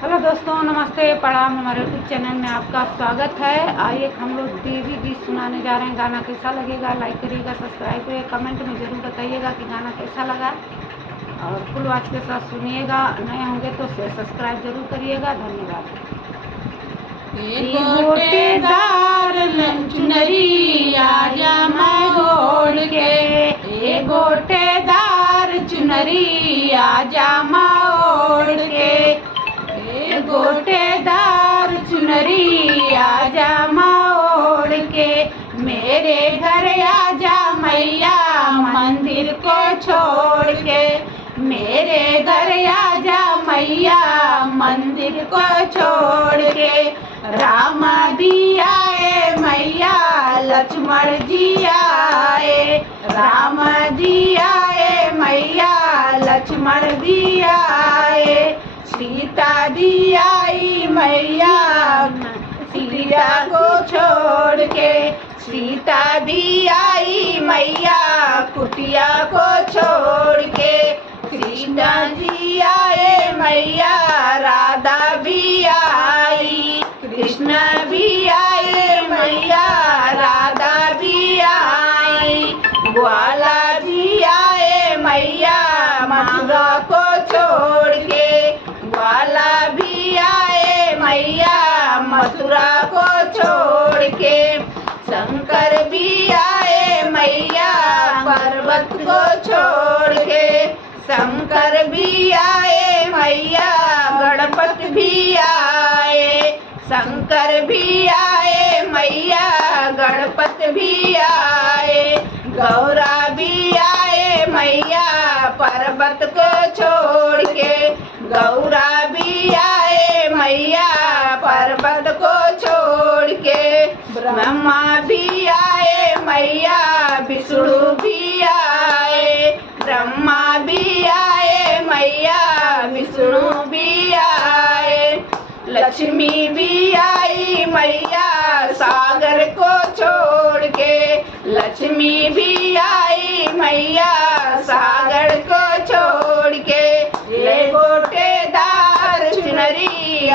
Hello दोस्तों, नमस्ते, प्रणाम। हमारे यूट्यूब चैनल में आपका स्वागत है। आइए हम लोग देवी गीत सुनाने जा रहे हैं। गाना कैसा लगेगा लाइक करिएगा, सब्सक्राइब करिएगा, कमेंट में ज़रूर बताइएगा कि गाना कैसा लगा और फुल आवाज़ के साथ सुनिएगा। नए होंगे तो सब्सक्राइब जरूर करिएगा। धन्यवाद। गोटेदार चुनरी आजा मैं ओढ़ के, ए गोटेदार चुनरी आजा मैं ओढ़ के, ए गोटेदार चुनरी आजा मैं ओढ़ के, मेरे घर आजा मैया मंदिर को छोड़ के, मेरे घर आजा मैया मंदिर को छोड़ के। राम जी आए मैया लक्ष्मण जी आए, राम जी आए मैया लक्ष्मण जी आए, सीता जी आई मैया सीता को छोड़ के, सीता जी आई मैया कुटिया को छोड़ के, कृष्ण जी आए मैया राधा भी आई, कृष्ण भी आए मैया राधा भी आई, ग्वाला भी आए मैया मथुरा को छोड़ के, ग्वाला भी आए मैया मथुरा को छोड़ के, शंकर भी आए मैया पर्वत को छोड़ के, शंकर भी आए मैया गणपति भी आए, शंकर भी आए मैया गणपति भी आए, गौरा भी आए मैया पर्वत को छोड़ के, गौरा भी आए मैया पर्वत को छोड़ के, ब्रह्मा भी आए मैया विष्णु भी आए, ब्रह्मा भी आए मैया विष्णु भी आए, लक्ष्मी भी आई मैया सागर को छोड़ के, लक्ष्मी भी आई मैया सागर को छोड़ के, ये गोटेदार चुनरी